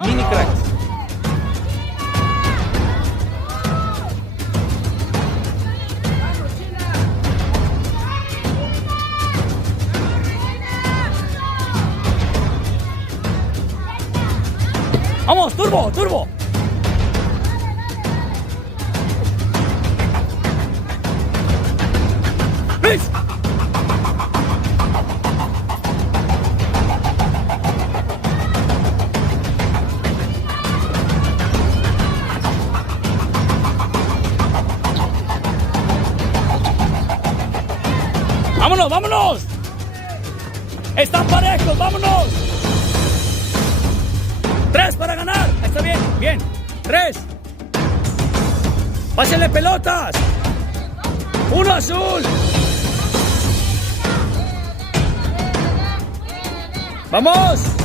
Mini cracks. ¡Vamos, turbo, turbo! ¡Luis! ¡Vámonos, vámonos! ¡Están parejos, vámonos! 3 para ganar. Está bien, bien. 3. Pásenle pelotas. 1 azul. ¡Vamos!